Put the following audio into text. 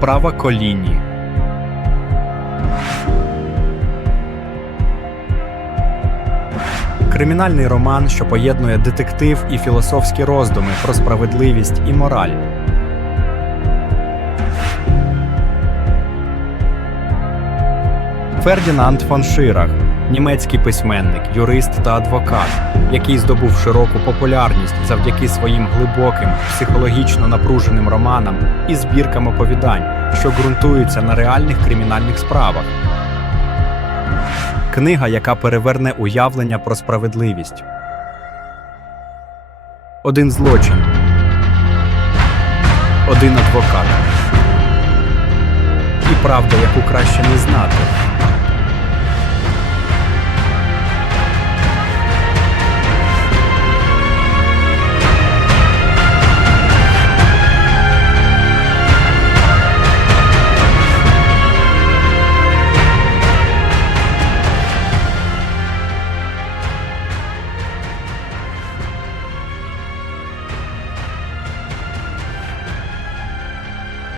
Справа коліні. Кримінальний роман, що поєднує детектив і філософські роздуми про справедливість і мораль. Фердінанд фон Ширах, німецький письменник, юрист та адвокат, який здобув широку популярність завдяки своїм глибоким, психологічно напруженим романам і збіркам оповідань, що ґрунтуються на реальних кримінальних справах. Книга, яка переверне уявлення про справедливість. Один злочин. Один адвокат. І правда, яку краще не знати.